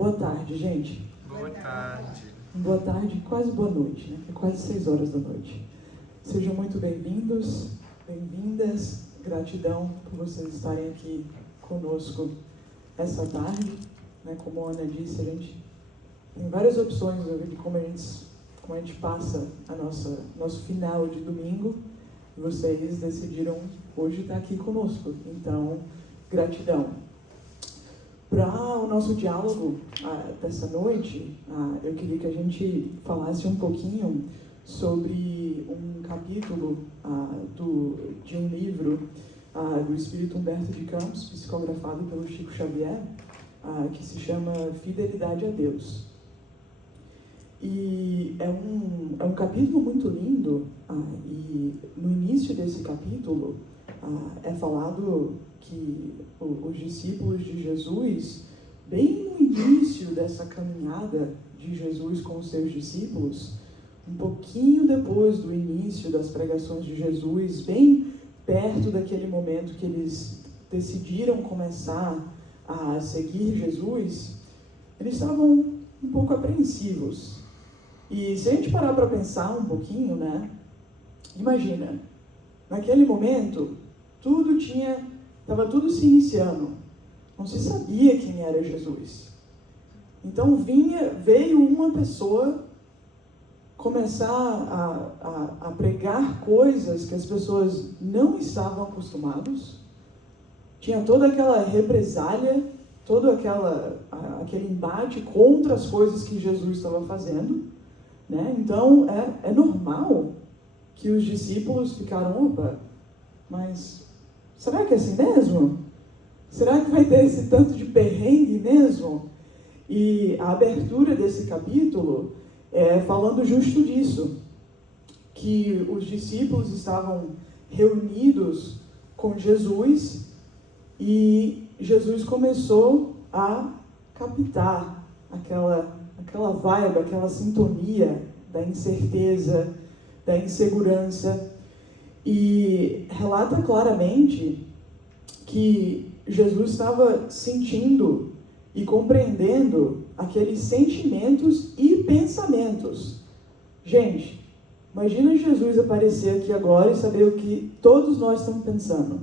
Boa tarde, gente. Boa tarde. Boa tarde, quase boa noite, né? É quase 6 horas da noite. Sejam muito bem-vindos, bem-vindas. Gratidão por vocês estarem aqui conosco essa tarde. Né? Como a Ana disse, a gente tem várias opções de como a gente passa nosso final de domingo. E vocês decidiram hoje estar aqui conosco. Então, gratidão. Para o nosso diálogo dessa noite, eu queria que a gente falasse um pouquinho sobre um capítulo de um livro do Espírito Humberto de Campos, psicografado pelo Chico Xavier, que se chama Fidelidade a Deus. E é um capítulo muito lindo, e no início desse capítulo é falado que os discípulos de Jesus, bem no início dessa caminhada de Jesus com os seus discípulos, um pouquinho depois do início das pregações de Jesus, bem perto daquele momento que eles decidiram começar a seguir Jesus, eles estavam um pouco apreensivos. E se a gente parar para pensar um pouquinho, né? Imagina, naquele momento, estava tudo se iniciando. Não se sabia quem era Jesus. Então veio uma pessoa começar a pregar coisas que as pessoas não estavam acostumadas. Tinha toda aquela represália, todo aquele embate contra as coisas que Jesus estava fazendo. Né? Então, é normal que os discípulos ficaram, opa, mas será que é assim mesmo? Será que vai ter esse tanto de perrengue mesmo? E a abertura desse capítulo é falando justo disso, que os discípulos estavam reunidos com Jesus e Jesus começou a captar aquela vibe, aquela sintonia da incerteza, da insegurança, e relata claramente que Jesus estava sentindo e compreendendo aqueles sentimentos e pensamentos. Gente, imagina Jesus aparecer aqui agora e saber o que todos nós estamos pensando.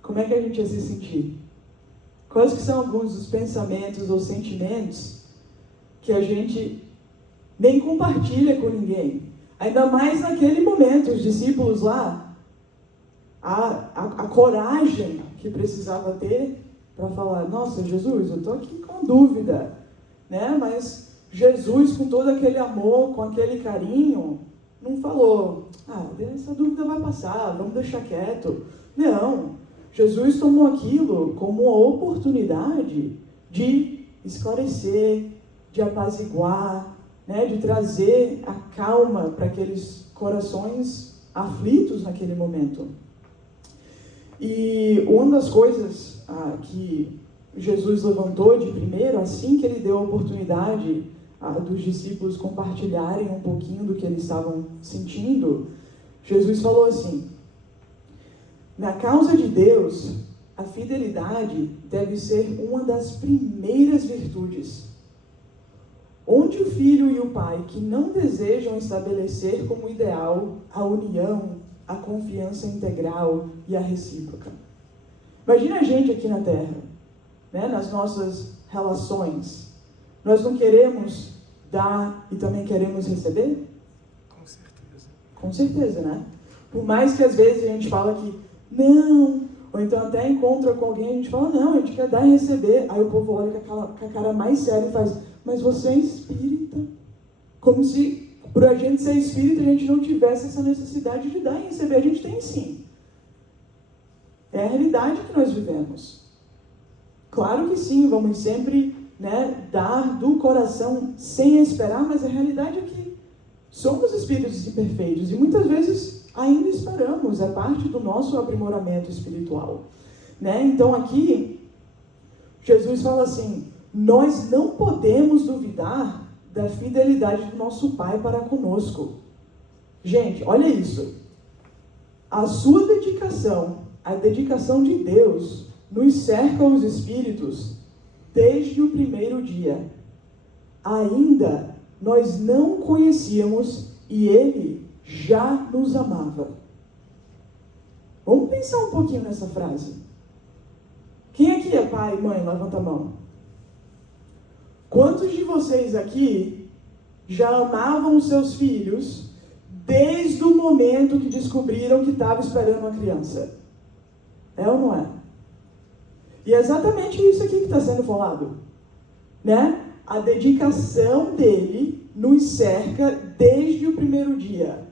Como é que a gente ia se sentir? Quais que são alguns dos pensamentos ou sentimentos que a gente nem compartilha com ninguém? Ainda mais naquele momento, os discípulos lá, a coragem que precisava ter para falar, nossa, Jesus, eu estou aqui com dúvida, né? Mas Jesus, com todo aquele amor, com aquele carinho, não falou, essa dúvida vai passar, vamos deixar quieto. Não, Jesus tomou aquilo como uma oportunidade de esclarecer, de apaziguar, né, de trazer a calma para aqueles corações aflitos naquele momento. E uma das coisas que Jesus levantou de primeiro, assim que ele deu a oportunidade dos discípulos compartilharem um pouquinho do que eles estavam sentindo, Jesus falou assim: na causa de Deus, a fidelidade deve ser uma das primeiras virtudes. Onde o filho e o pai que não desejam estabelecer como ideal a união, a confiança integral e a recíproca. Imagina a gente aqui na Terra, né, nas nossas relações. Nós não queremos dar e também queremos receber? Com certeza. Com certeza, né? Por mais que às vezes a gente fala que não, ou então até encontra com alguém e a gente fala, não, a gente quer dar e receber. Aí o povo olha com a cara mais séria e faz, mas você é espírita. Como se, por a gente ser espírita, a gente não tivesse essa necessidade de dar e receber. A gente tem sim. É a realidade que nós vivemos. Claro que sim, vamos sempre, né, dar do coração sem esperar, mas a realidade é que somos espíritos imperfeitos e muitas vezes ainda esperamos, é parte do nosso aprimoramento espiritual. Né? Então aqui, Jesus fala assim, nós não podemos duvidar da fidelidade do nosso Pai para conosco. Gente, olha isso. A sua dedicação, a dedicação de Deus, nos cerca os espíritos desde o primeiro dia. Ainda nós não o conhecíamos e ele já nos amava. Vamos pensar um pouquinho nessa frase. Quem aqui é pai e mãe? Levanta a mão. Quantos de vocês aqui já amavam os seus filhos desde o momento que descobriram que estava esperando uma criança? É ou não é? E é exatamente isso aqui que está sendo falado, né? A dedicação dele nos cerca desde o primeiro dia.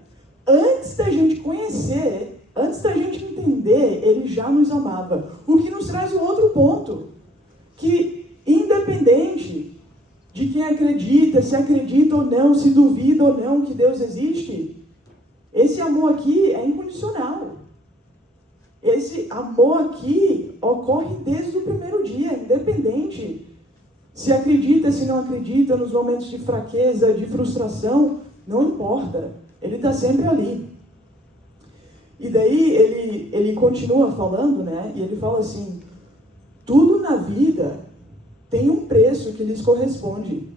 Antes da gente conhecer, antes da gente entender, ele já nos amava. O que nos traz um outro ponto, que independente de quem acredita, se acredita ou não, se duvida ou não que Deus existe, esse amor aqui é incondicional. Esse amor aqui ocorre desde o primeiro dia, independente se acredita, se não acredita, nos momentos de fraqueza, de frustração, não importa. Ele está sempre ali. E daí ele continua falando, né? E ele fala assim, tudo na vida tem um preço que lhes corresponde.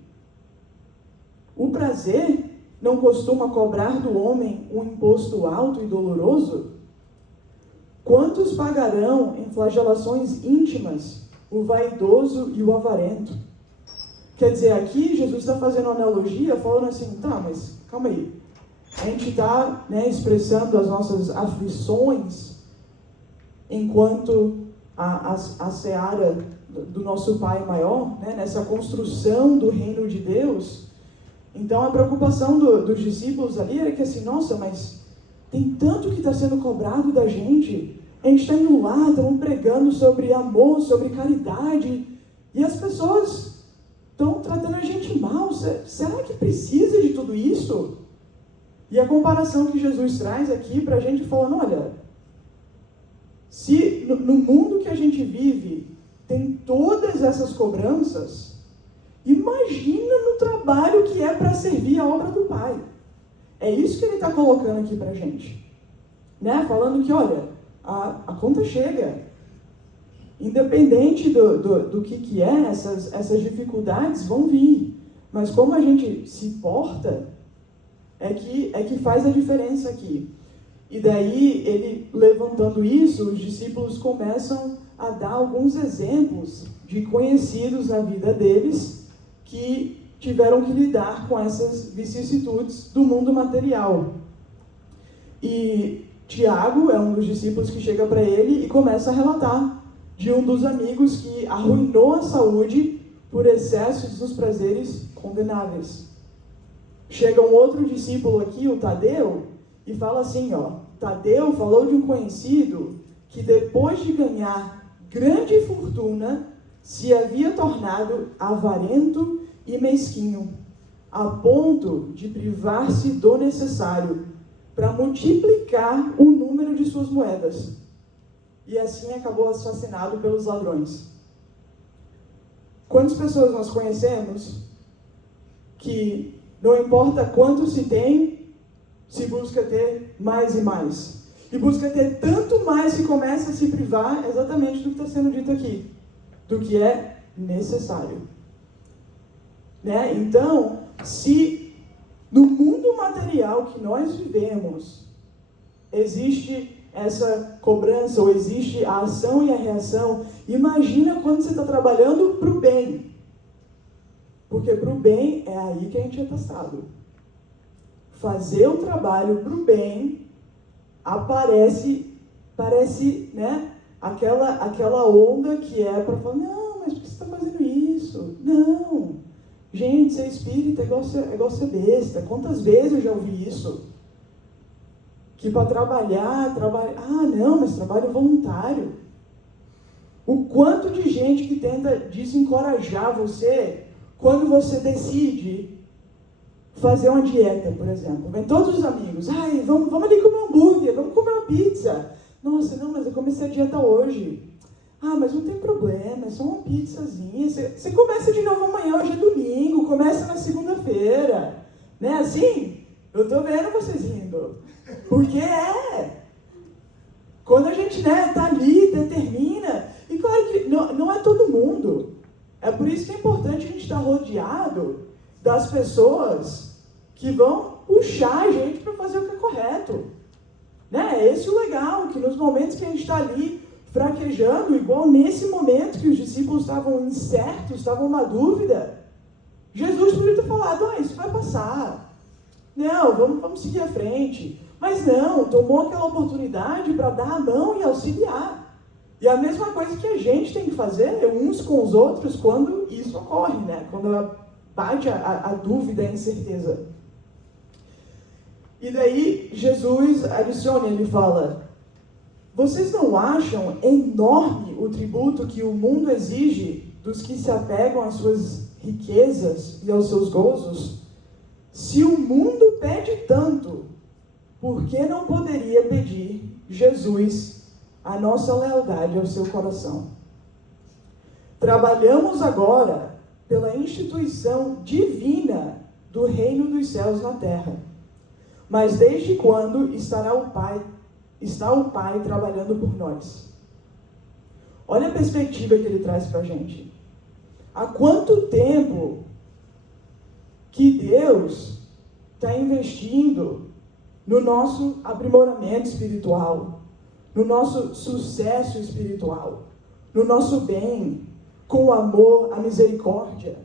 O prazer não costuma cobrar do homem um imposto alto e doloroso? Quantos pagarão em flagelações íntimas o vaidoso e o avarento? Quer dizer, aqui Jesus está fazendo uma analogia, falando assim, tá, mas calma aí. A gente está, né, expressando as nossas aflições enquanto a seara do nosso Pai maior, né, nessa construção do reino de Deus. Então a preocupação dos discípulos ali era que assim, nossa, mas tem tanto que está sendo cobrado da gente. A gente está indo lá, estamos pregando sobre amor, sobre caridade, e as pessoas estão tratando a gente mal. Será que precisa de tudo isso? E a comparação que Jesus traz aqui para a gente falando, olha, se no mundo que a gente vive tem todas essas cobranças, imagina no trabalho que é para servir a obra do Pai. É isso que ele está colocando aqui para a gente. Né? Falando que, olha, a conta chega. Independente do que é, essas dificuldades vão vir. Mas como a gente se porta, é que faz a diferença aqui. E daí, ele levantando isso, os discípulos começam a dar alguns exemplos de conhecidos na vida deles que tiveram que lidar com essas vicissitudes do mundo material. E Tiago é um dos discípulos que chega para ele e começa a relatar de um dos amigos que arruinou a saúde por excessos dos prazeres condenáveis. Chega um outro discípulo aqui, o Tadeu, e fala assim, ó, Tadeu falou de um conhecido que depois de ganhar grande fortuna, se havia tornado avarento e mesquinho, a ponto de privar-se do necessário para multiplicar o número de suas moedas. E assim acabou assassinado pelos ladrões. Quantas pessoas nós conhecemos que não importa quanto se tem, se busca ter mais e mais. E busca ter tanto mais que começa a se privar exatamente do que está sendo dito aqui, do que é necessário. Né? Então, se no mundo material que nós vivemos existe essa cobrança, ou existe a ação e a reação, imagina quando você está trabalhando para o bem. Porque para o bem é aí que a gente é testado. Fazer o trabalho para o bem parece, né, aquela onda que é para falar, não, mas por que você está fazendo isso? Não, gente, ser espírita é igual ser besta. Quantas vezes eu já ouvi isso? Que para trabalhar, não, mas trabalho voluntário. O quanto de gente que tenta desencorajar você quando você decide fazer uma dieta, por exemplo. Vem todos os amigos, vamos ali comer um hambúrguer, vamos comer uma pizza. Nossa, não, mas eu comecei a dieta hoje. Mas não tem problema, é só uma pizzazinha. Você começa de novo amanhã, hoje é domingo, começa na segunda-feira. Né, assim? Eu tô vendo vocês rindo. Porque quando a gente, né, tá ali, determina. E claro que não é todo mundo. É por isso que é importante a gente estar rodeado das pessoas que vão puxar a gente para fazer o que é correto. Né? Esse é o legal, que nos momentos que a gente está ali fraquejando, igual nesse momento que os discípulos estavam incertos, estavam na dúvida, Jesus podia ter falado, isso vai passar. Não, vamos seguir à frente. Mas não, tomou aquela oportunidade para dar a mão e auxiliar. E a mesma coisa que a gente tem que fazer uns com os outros quando isso ocorre, né? Quando bate a dúvida, a incerteza. E daí Jesus adiciona, ele fala, vocês não acham enorme o tributo que o mundo exige dos que se apegam às suas riquezas e aos seus gozos? Se o mundo pede tanto, por que não poderia pedir Jesus a nossa lealdade ao seu coração? Trabalhamos agora pela instituição divina do reino dos céus na terra. Mas desde quando está o Pai trabalhando por nós? Olha a perspectiva que ele traz para a gente. Há quanto tempo que Deus está investindo no nosso aprimoramento espiritual, no nosso sucesso espiritual, no nosso bem, com o amor, a misericórdia?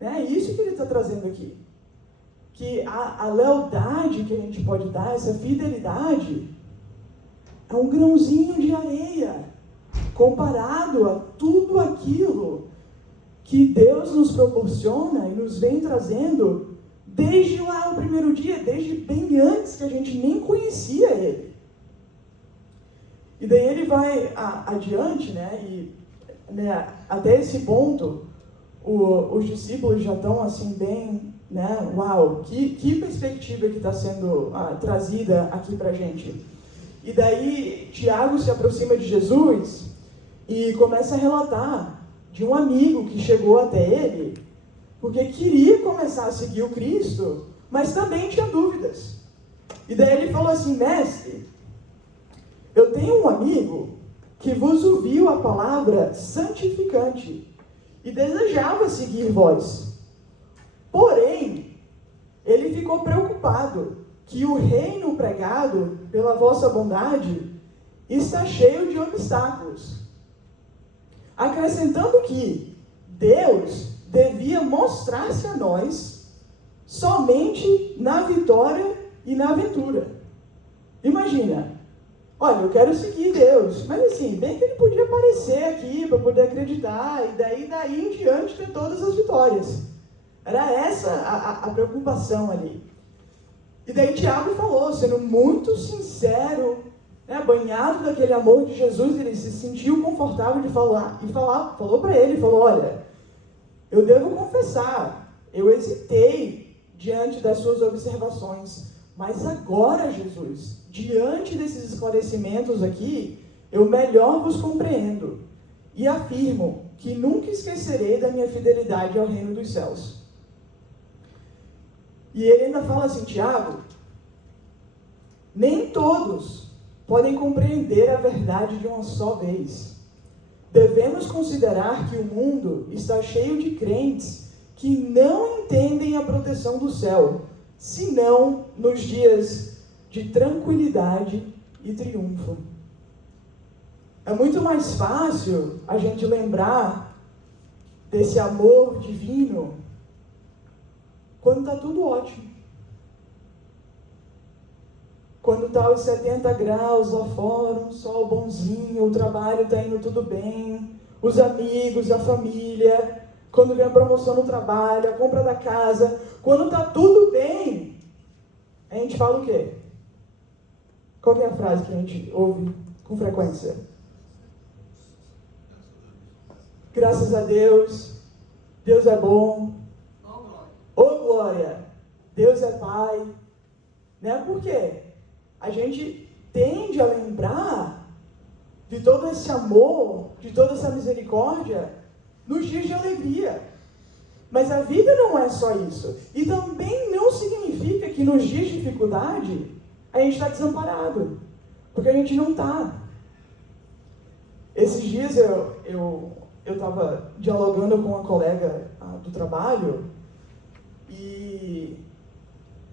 É isso que ele está trazendo aqui. Que a lealdade que a gente pode dar, essa fidelidade, é um grãozinho de areia, comparado a tudo aquilo que Deus nos proporciona e nos vem trazendo desde lá o primeiro dia, desde bem antes que a gente nem conhecia Ele. E daí ele vai adiante, até esse ponto, os discípulos já estão assim bem, uau, que perspectiva que está sendo trazida aqui para a gente. E daí Tiago se aproxima de Jesus e começa a relatar de um amigo que chegou até ele, porque queria começar a seguir o Cristo, mas também tinha dúvidas. E daí ele falou assim, mestre, eu tenho um amigo que vos ouviu a palavra santificante e desejava seguir vós. Porém, ele ficou preocupado que o reino pregado pela vossa bondade está cheio de obstáculos. Acrescentando que Deus devia mostrar-se a nós somente na vitória e na aventura. Imagina, olha, eu quero seguir Deus, mas assim, bem que ele podia aparecer aqui para poder acreditar, e daí em diante ter todas as vitórias. Era essa a preocupação ali. E daí Tiago falou, sendo muito sincero, banhado daquele amor de Jesus, ele se sentiu confortável de falar, falou para ele, olha, eu devo confessar, eu hesitei diante das suas observações, mas agora, Jesus, diante desses esclarecimentos aqui, eu melhor vos compreendo e afirmo que nunca esquecerei da minha fidelidade ao reino dos céus. E ele ainda fala assim, Tiago, nem todos podem compreender a verdade de uma só vez. Devemos considerar que o mundo está cheio de crentes que não entendem a proteção do céu, senão nos dias de tranquilidade e triunfo. É muito mais fácil a gente lembrar desse amor divino quando está tudo ótimo. Quando está os 70 graus lá fora, um sol bonzinho, o trabalho está indo tudo bem, os amigos, a família, quando vem a promoção no trabalho, a compra da casa, quando está tudo bem, a gente fala o quê? Qual é a frase que a gente ouve com frequência? Graças a Deus, Deus é bom, ô glória, Deus é Pai, Por quê? A gente tende a lembrar de todo esse amor, de toda essa misericórdia nos dias de alegria. Mas a vida não é só isso. E também não significa que nos dias de dificuldade a gente está desamparado. Porque a gente não está. Esses dias eu eu estava dialogando com uma colega do trabalho e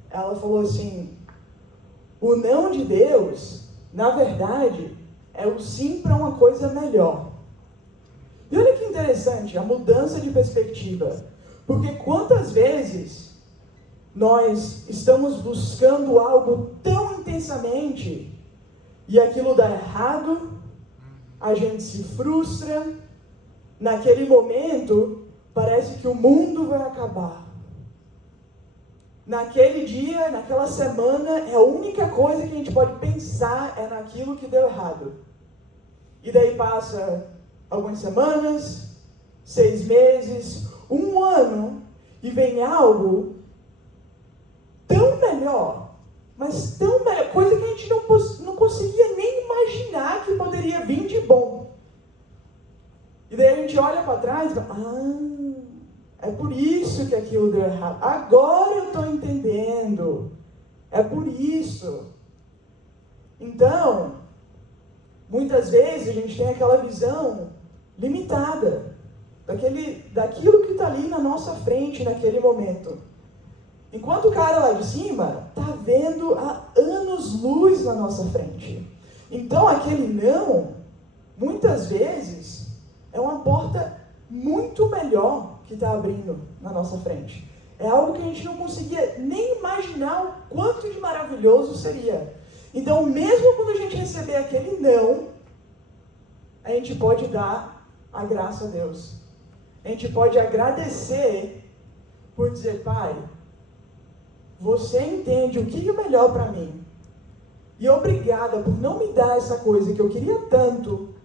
ela falou assim, o não de Deus, na verdade, é o sim para uma coisa melhor. E olha que interessante, a mudança de perspectiva. Porque quantas vezes nós estamos buscando algo tão intensamente e aquilo dá errado, a gente se frustra, naquele momento parece que o mundo vai acabar. Naquele dia, naquela semana, a única coisa que a gente pode pensar é naquilo que deu errado. E daí passa algumas semanas, 6 meses, 1 ano, e vem algo tão melhor, mas tão melhor, coisa que a gente não conseguia nem imaginar que poderia vir de bom. E daí a gente olha para trás e fala, é por isso que aquilo deu errado. Agora eu estou entendendo. É por isso. Então, muitas vezes a gente tem aquela visão limitada daquilo que está ali na nossa frente naquele momento. Enquanto o cara lá de cima está vendo há anos-luz na nossa frente. Então, aquele não, muitas vezes, é uma porta muito melhor que está abrindo na nossa frente. É algo que a gente não conseguia nem imaginar o quanto de maravilhoso seria. Então, mesmo quando a gente receber aquele não, a gente pode dar a graça a Deus. A gente pode agradecer por dizer, Pai, você entende o que é melhor para mim. E obrigada por não me dar essa coisa que eu queria tanto.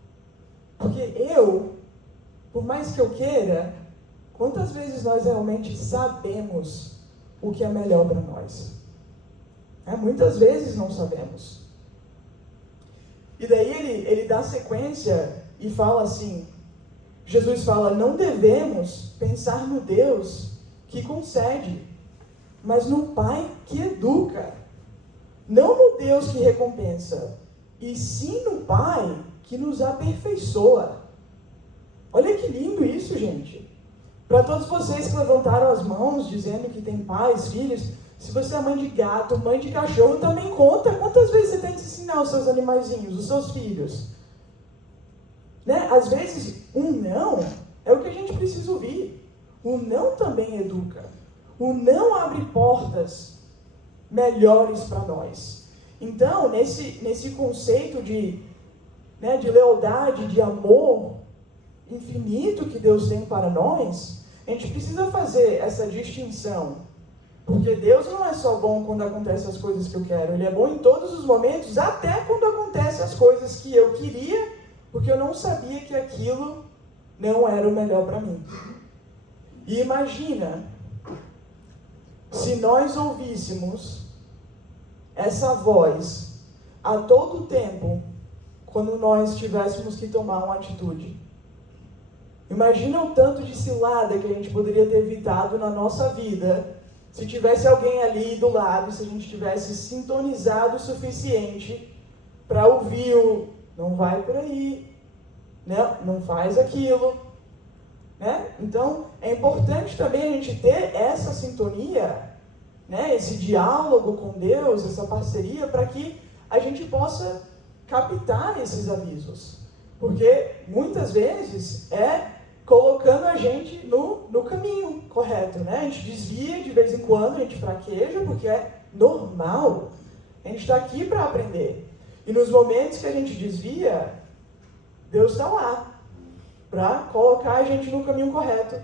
Porque por mais que eu queira, quantas vezes nós realmente sabemos o que é melhor para nós? Muitas vezes não sabemos. E daí ele dá sequência e fala assim, Jesus fala, não devemos pensar no Deus que concede, mas no Pai que educa. Não no Deus que recompensa, e sim no Pai que nos aperfeiçoa. Olha que lindo isso, gente. Para todos vocês que levantaram as mãos dizendo que tem pais, filhos, se você é mãe de gato, mãe de cachorro, também conta. Quantas vezes você tem que ensinar os seus animaizinhos, os seus filhos? Né? Às vezes, um não é o que a gente precisa ouvir. O não também educa. O não abre portas melhores para nós. Então, nesse conceito de lealdade, de amor infinito que Deus tem para nós, a gente precisa fazer essa distinção. Porque Deus não é só bom quando acontecem as coisas que eu quero. Ele é bom em todos os momentos, até quando acontecem as coisas que eu queria, porque eu não sabia que aquilo não era o melhor para mim. E imagina se nós ouvíssemos essa voz a todo tempo quando nós tivéssemos que tomar uma atitude. Imagina o tanto de cilada que a gente poderia ter evitado na nossa vida se tivesse alguém ali do lado, se a gente tivesse sintonizado o suficiente para ouvir o não vai por aí, né? Não faz aquilo. Né? Então, é importante também a gente ter essa sintonia, né? Esse diálogo com Deus, essa parceria, para que a gente possa captar esses avisos. Porque muitas vezes é colocando a gente no caminho correto, né? A gente desvia de vez em quando, a gente fraqueja, porque é normal. A gente está aqui para aprender. E nos momentos que a gente desvia, Deus está lá para colocar a gente no caminho correto.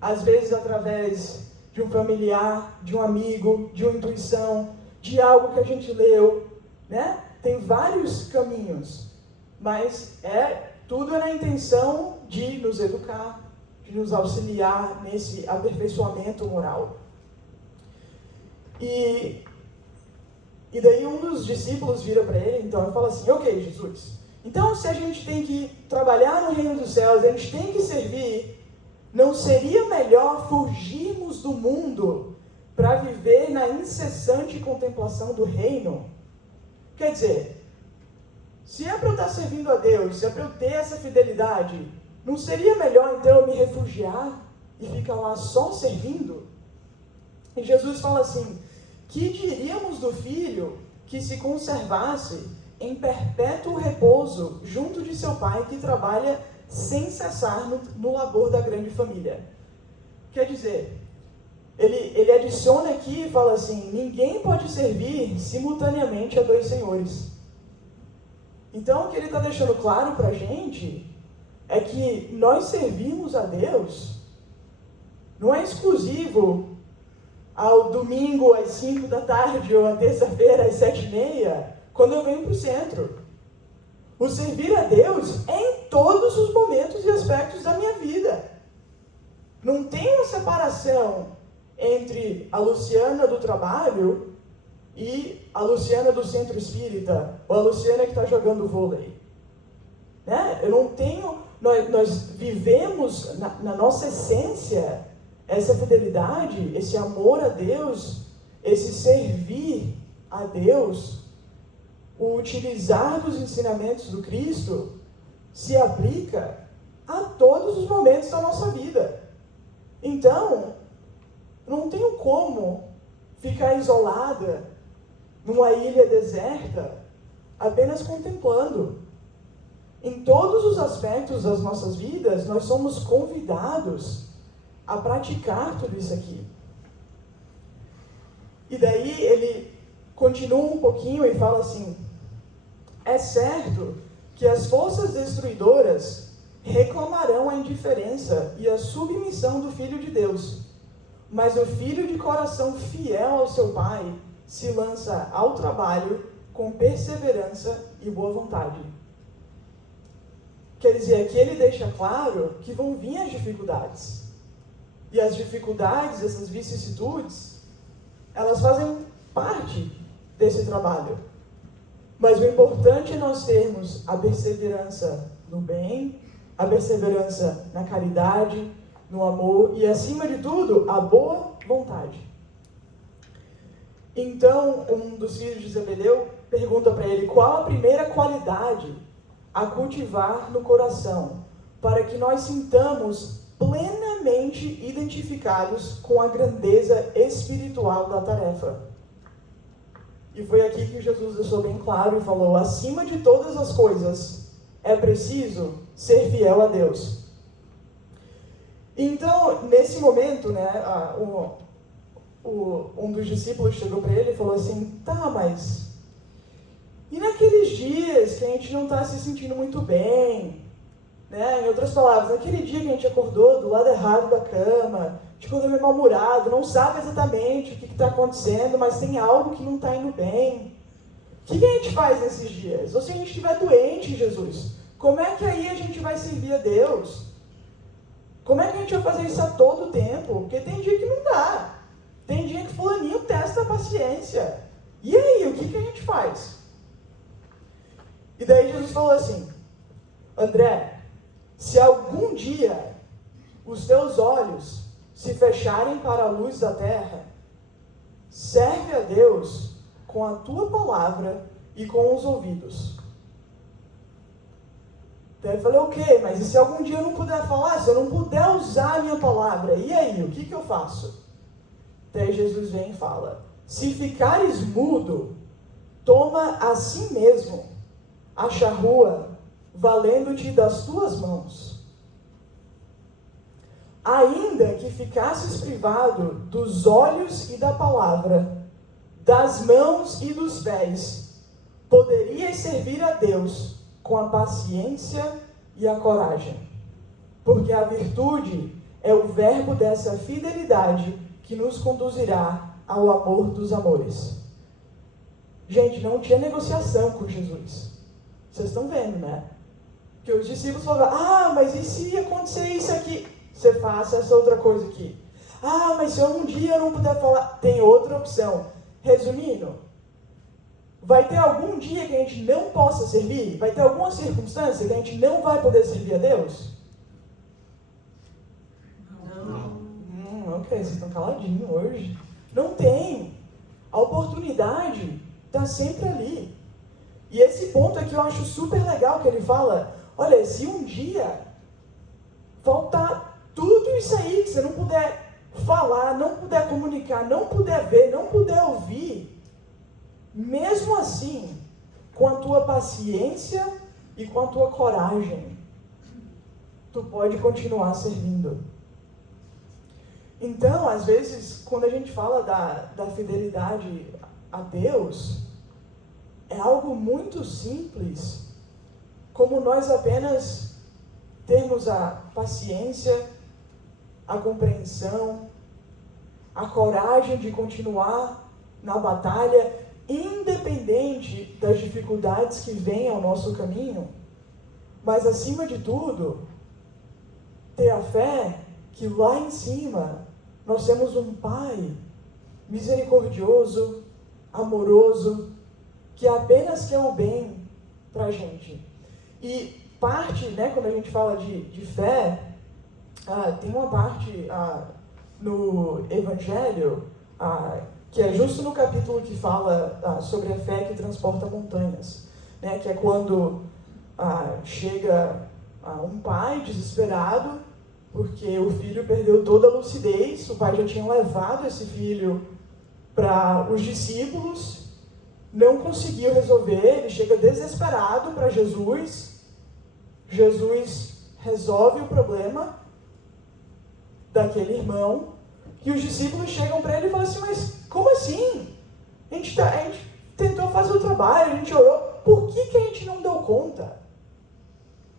Às vezes através de um familiar, de um amigo, de uma intuição, de algo que a gente leu, né? Tem vários caminhos, mas tudo é na intenção de nos educar, de nos auxiliar nesse aperfeiçoamento moral. E daí um dos discípulos vira para ele, então, e fala assim, ok, Jesus, então se a gente tem que trabalhar no reino dos céus, a gente tem que servir, não seria melhor fugirmos do mundo para viver na incessante contemplação do reino? Quer dizer, se é para eu estar servindo a Deus, se é para eu ter essa fidelidade, Não seria melhor então eu me refugiar e ficar lá só servindo? E Jesus fala assim: que diríamos do filho que se conservasse em perpétuo repouso junto de seu pai, que trabalha sem cessar no labor da grande família? Quer dizer, ele adiciona aqui e fala assim: ninguém pode servir simultaneamente a dois senhores. Então, o que ele está deixando claro para a gente é que nós servimos a Deus não é exclusivo ao domingo às 5 da tarde ou à terça-feira às 7h30, quando eu venho para o centro. O servir a Deus é em todos os momentos e aspectos da minha vida. Não tem uma separação entre a Luciana do trabalho e a Luciana do centro espírita, ou a Luciana que está jogando vôlei. Né? Eu não tenho... Nós vivemos na nossa essência essa fidelidade, esse amor a Deus, esse servir a Deus, o utilizar dos ensinamentos do Cristo, se aplica a todos os momentos da nossa vida. Então, não tenho como ficar isolada numa ilha deserta, apenas contemplando. Em todos os aspectos das nossas vidas, nós somos convidados a praticar tudo isso aqui. E daí ele continua um pouquinho e fala assim: é certo que as forças destruidoras reclamarão a indiferença e a submissão do Filho de Deus, mas o filho de coração fiel ao seu pai se lança ao trabalho com perseverança e boa vontade. Quer dizer, aqui ele deixa claro que vão vir as dificuldades. E as dificuldades, essas vicissitudes, elas fazem parte desse trabalho. Mas o importante é nós termos a perseverança no bem, a perseverança na caridade, no amor e, acima de tudo, a boa vontade. Então, um dos filhos de Zebedeu pergunta para ele qual a primeira qualidade a cultivar no coração, para que nós sintamos plenamente identificados com a grandeza espiritual da tarefa. E foi aqui que Jesus deixou bem claro e falou: acima de todas as coisas, é preciso ser fiel a Deus. Então, nesse momento, né, um dos discípulos chegou para ele e falou assim: tá, mas e naqueles dias que a gente não está se sentindo muito bem? Né? Em outras palavras, naquele dia que a gente acordou do lado errado da cama, a gente acordou meio mal-humorado, não sabe exatamente o que está acontecendo, mas tem algo que não está indo bem. O que a gente faz nesses dias? Ou se a gente estiver doente, Jesus, como é que aí a gente vai servir a Deus? Como é que a gente vai fazer isso a todo tempo? Porque tem dia que não dá. Tem dia que fulaninho testa a paciência. E aí, o que a gente faz? E daí Jesus falou assim: André, se algum dia os teus olhos se fecharem para a luz da terra, serve a Deus com a tua palavra e com os ouvidos. Daí eu falei: ok, mas e se algum dia eu não puder falar? Se eu não puder usar a minha palavra, e aí, o que eu faço? Daí Jesus vem e fala: se ficares mudo, toma a si mesmo a charrua, valendo-te das tuas mãos. Ainda que ficasses privado dos olhos e da palavra, das mãos e dos pés, poderias servir a Deus com a paciência e a coragem, porque a virtude é o verbo dessa fidelidade que nos conduzirá ao amor dos amores. Gente, não tinha negociação com Jesus. Vocês estão vendo, né? Que os discípulos falavam: ah, mas e se acontecer isso aqui? Você faça essa outra coisa aqui. Ah, mas se um dia eu não puder falar, tem outra opção. Resumindo, vai ter algum dia que a gente não possa servir? Vai ter alguma circunstância que a gente não vai poder servir a Deus? Não. Ok, vocês estão caladinhos hoje. Não tem. A oportunidade está sempre ali. E esse ponto aqui eu acho super legal, que ele fala: olha, se um dia faltar tudo isso aí, que você não puder falar, não puder comunicar, não puder ver, não puder ouvir, mesmo assim, com a tua paciência e com a tua coragem, tu pode continuar servindo. Então, às vezes, quando a gente fala da fidelidade a Deus, é algo muito simples, como nós apenas termos a paciência, a compreensão, a coragem de continuar na batalha, independente das dificuldades que vêm ao nosso caminho, mas acima de tudo, ter a fé que lá em cima nós temos um Pai misericordioso, amoroso, que apenas quer o bem para a gente. E parte, quando a gente fala de fé, tem uma parte no Evangelho, que é justo no capítulo que fala sobre a fé que transporta montanhas, que é quando chega um pai desesperado, porque o filho perdeu toda a lucidez, o pai já tinha levado esse filho para os discípulos, não conseguiu resolver, ele chega desesperado para Jesus, Jesus resolve o problema daquele irmão, e os discípulos chegam para ele e falam assim, mas como assim? A gente tentou fazer o trabalho, a gente orou, por que a gente não deu conta?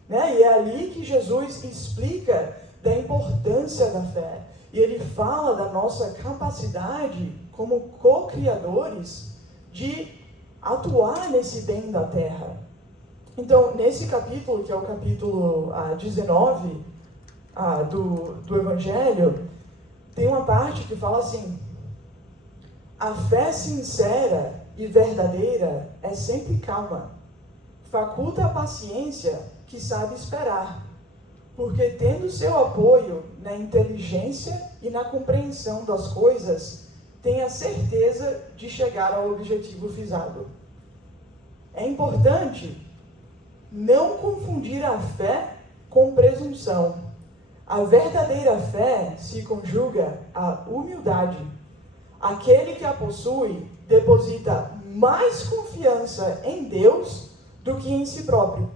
E é ali que Jesus explica da importância da fé. E ele fala da nossa capacidade como co-criadores de atuar nesse bem da terra. Então, nesse capítulo, que é o capítulo 19 do Evangelho, tem uma parte que fala assim: a fé sincera e verdadeira é sempre calma, faculta a paciência que sabe esperar, porque tendo seu apoio na inteligência e na compreensão das coisas, tem a certeza de chegar ao objetivo visado. É importante não confundir a fé com presunção. A verdadeira fé se conjuga à humildade. Aquele que a possui deposita mais confiança em Deus do que em si próprio,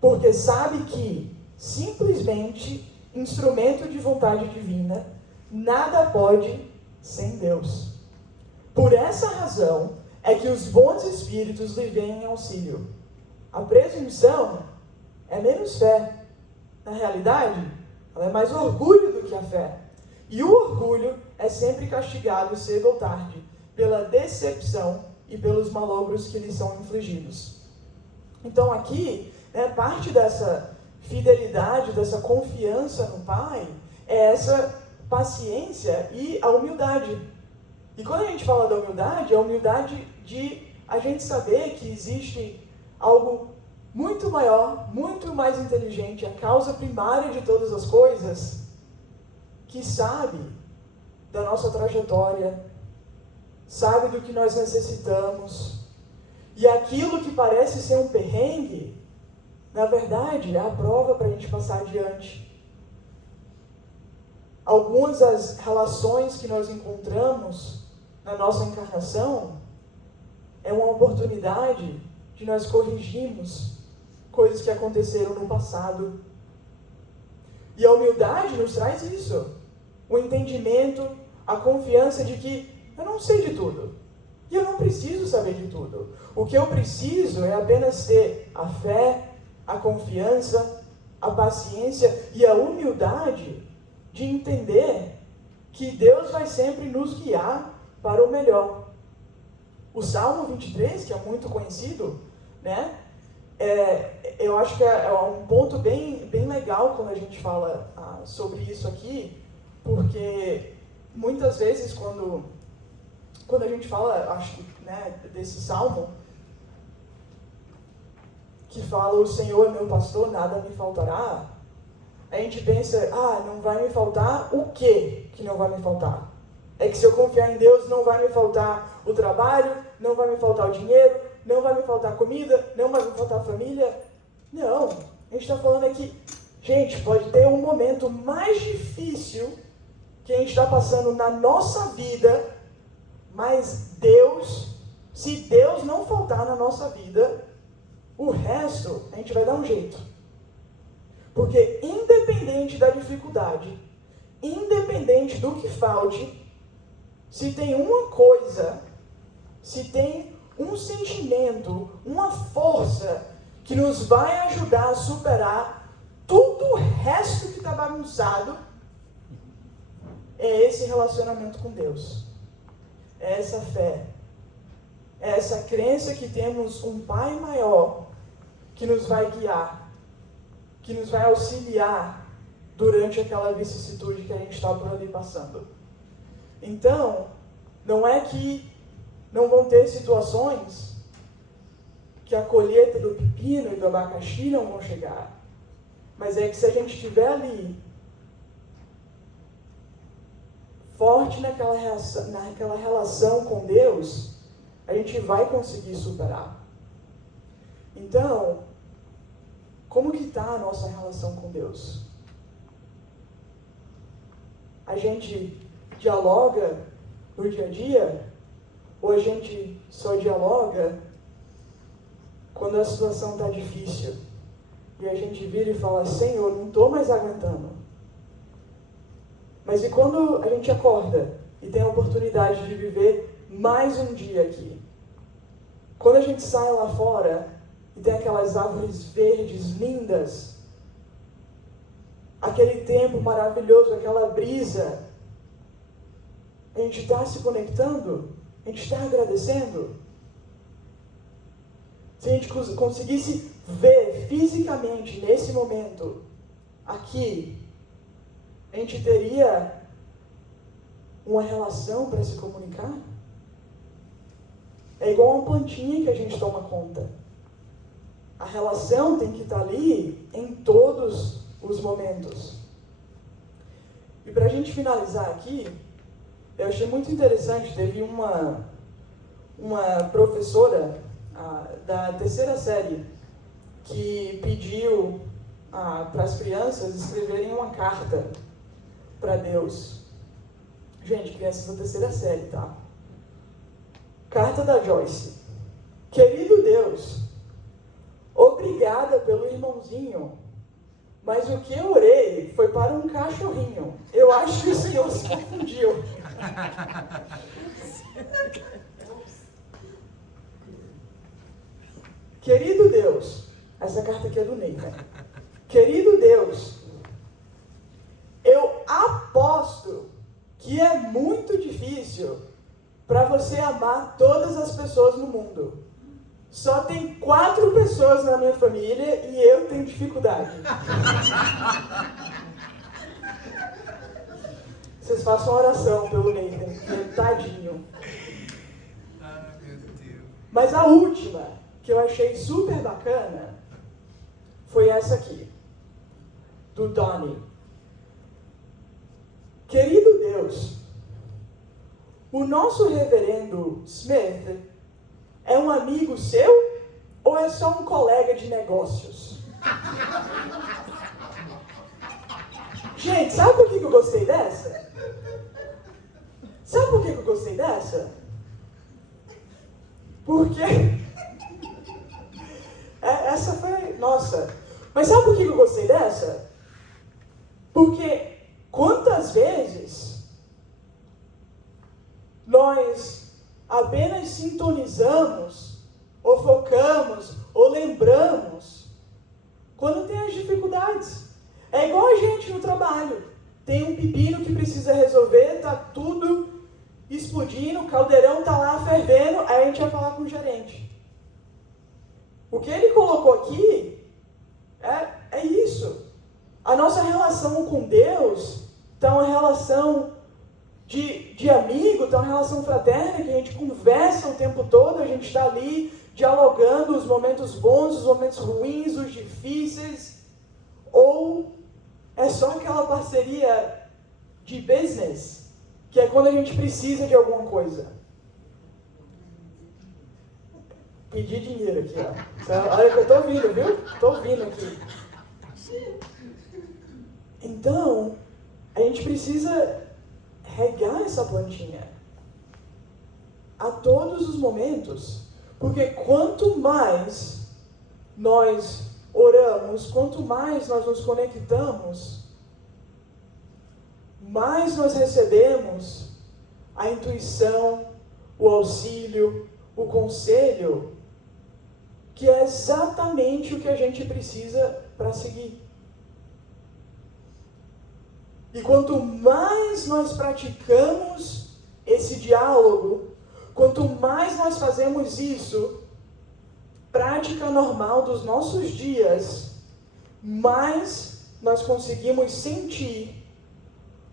porque sabe que, simplesmente, instrumento de vontade divina, nada pode sem Deus. Por essa razão é que os bons espíritos lhe vêm em auxílio. A presunção é menos fé. Na realidade, ela é mais orgulho do que a fé. E o orgulho é sempre castigado cedo ou tarde pela decepção e pelos malogros que lhe são infligidos. Então aqui, parte dessa fidelidade, dessa confiança no Pai, é essa paciência e a humildade. E quando a gente fala da humildade, é a humildade de a gente saber que existe algo muito maior, muito mais inteligente, a causa primária de todas as coisas, que sabe da nossa trajetória, sabe do que nós necessitamos, e aquilo que parece ser um perrengue, na verdade, é a prova para a gente passar adiante. Algumas das relações que nós encontramos na nossa encarnação é uma oportunidade de nós corrigirmos coisas que aconteceram no passado. E a humildade nos traz isso. O entendimento, a confiança de que eu não sei de tudo. E eu não preciso saber de tudo. O que eu preciso é apenas ter a fé, a confiança, a paciência e a humildade de entender que Deus vai sempre nos guiar para o melhor. O Salmo 23, que é muito conhecido, eu acho que é um ponto bem legal quando a gente fala sobre isso aqui, porque muitas vezes quando a gente fala, acho que, desse Salmo, que fala, o Senhor é meu pastor, nada me faltará, a gente pensa, não vai me faltar o quê que não vai me faltar? É que se eu confiar em Deus, não vai me faltar o trabalho, não vai me faltar o dinheiro, não vai me faltar comida, não vai me faltar família. Não, a gente está falando aqui, Gente, pode ter um momento mais difícil que a gente está passando na nossa vida, mas se Deus não faltar na nossa vida, o resto a gente vai dar um jeito. Porque independente da dificuldade, independente do que falte, se tem uma coisa, se tem um sentimento, uma força que nos vai ajudar a superar tudo o resto que está bagunçado, é esse relacionamento com Deus. É essa fé. É essa crença que temos um Pai maior que nos vai guiar, que nos vai auxiliar durante aquela vicissitude que a gente está por ali passando. Então, não é que não vão ter situações que a colheita do pepino e do abacaxi não vão chegar. Mas é que se a gente estiver ali, forte naquela relação com Deus, a gente vai conseguir superar. Então, como que está a nossa relação com Deus? A gente dialoga no dia a dia? Ou a gente só dialoga quando a situação está difícil? E a gente vira e fala, Senhor, não estou mais aguentando. Mas e quando a gente acorda e tem a oportunidade de viver mais um dia aqui? Quando a gente sai lá fora e tem aquelas árvores verdes lindas, aquele tempo maravilhoso, aquela brisa, a gente está se conectando? A gente está agradecendo? Se a gente conseguisse ver fisicamente nesse momento, aqui, a gente teria uma relação para se comunicar? É igual uma plantinha que a gente toma conta. A relação tem que estar ali em todos os momentos. E para a gente finalizar aqui, eu achei muito interessante, teve uma professora da terceira série que pediu para as crianças escreverem uma carta para Deus. Gente, crianças da terceira série, tá? Carta da Joyce. Querido Deus, obrigada pelo irmãozinho, mas o que eu orei foi para um cachorrinho. Eu acho que o Senhor se confundiu. Querido Deus, essa carta aqui é do Ney, né? Querido Deus, eu aposto que é muito difícil para você amar todas as pessoas no mundo. Só tem 4 pessoas na minha família e eu tenho dificuldade. Vocês façam oração pelo Nathan, que é tadinho. Ah, meu Deus. Mas a última, que eu achei super bacana, foi essa aqui, do Donnie. Querido Deus, o nosso reverendo Smith é um amigo seu ou é só um colega de negócios? Gente, sabe por que eu gostei dessa? Sabe por que eu gostei dessa? Porque essa foi... Nossa. Mas sabe por que eu gostei dessa? Porque quantas vezes nós apenas sintonizamos, ou focamos, ou lembramos quando tem as dificuldades. É igual a gente no trabalho. Tem um pepino que precisa resolver, tá tudo explodindo, o caldeirão tá lá fervendo, aí a gente vai falar com o gerente. O que ele colocou aqui é isso. A nossa relação com Deus está uma relação de amigo, está uma relação fraterna, que a gente conversa o tempo todo, a gente está ali dialogando os momentos bons, os momentos ruins, os difíceis, ou é só aquela parceria de business, que é quando a gente precisa de alguma coisa. Pedir dinheiro aqui, ó. Olha que eu tô ouvindo, viu? Tô ouvindo aqui. Então, a gente precisa regar essa plantinha a todos os momentos, porque quanto mais nós oramos, quanto mais nós nos conectamos, mais nós recebemos a intuição, o auxílio, o conselho, que é exatamente o que a gente precisa para seguir. E quanto mais nós praticamos esse diálogo, quanto mais nós fazemos isso, prática normal dos nossos dias, mais nós conseguimos sentir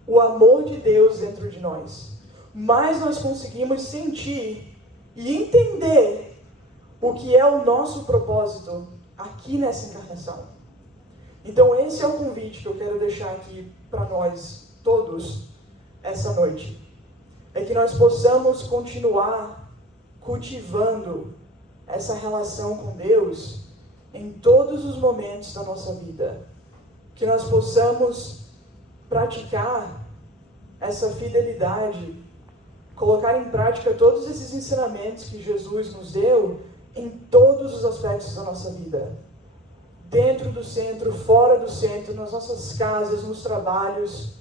o amor de Deus dentro de nós. Mais nós conseguimos sentir e entender o que é o nosso propósito aqui nessa encarnação. Então esse é o convite que eu quero deixar aqui para nós todos essa noite. É que nós possamos continuar cultivando essa relação com Deus em todos os momentos da nossa vida. Que nós possamos praticar essa fidelidade, colocar em prática todos esses ensinamentos que Jesus nos deu em todos os aspectos da nossa vida. Dentro do centro, fora do centro, nas nossas casas, nos trabalhos.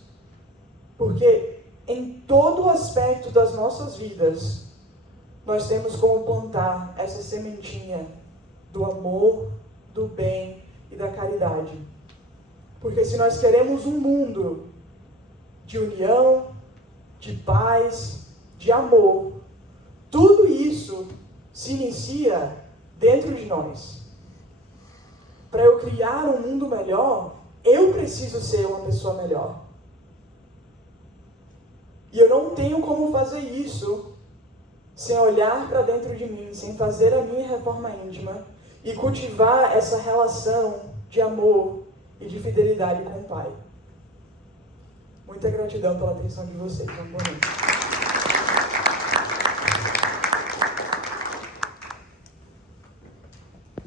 Porque em todo aspecto das nossas vidas, nós temos como plantar essa sementinha do amor, do bem e da caridade. Porque se nós queremos um mundo de união, de paz, de amor, tudo isso se inicia dentro de nós. Para eu criar um mundo melhor, eu preciso ser uma pessoa melhor. E eu não tenho como fazer isso sem olhar para dentro de mim, sem fazer a minha reforma íntima e cultivar essa relação de amor e de fidelidade com o Pai. Muita gratidão pela atenção de vocês. Uma boa noite.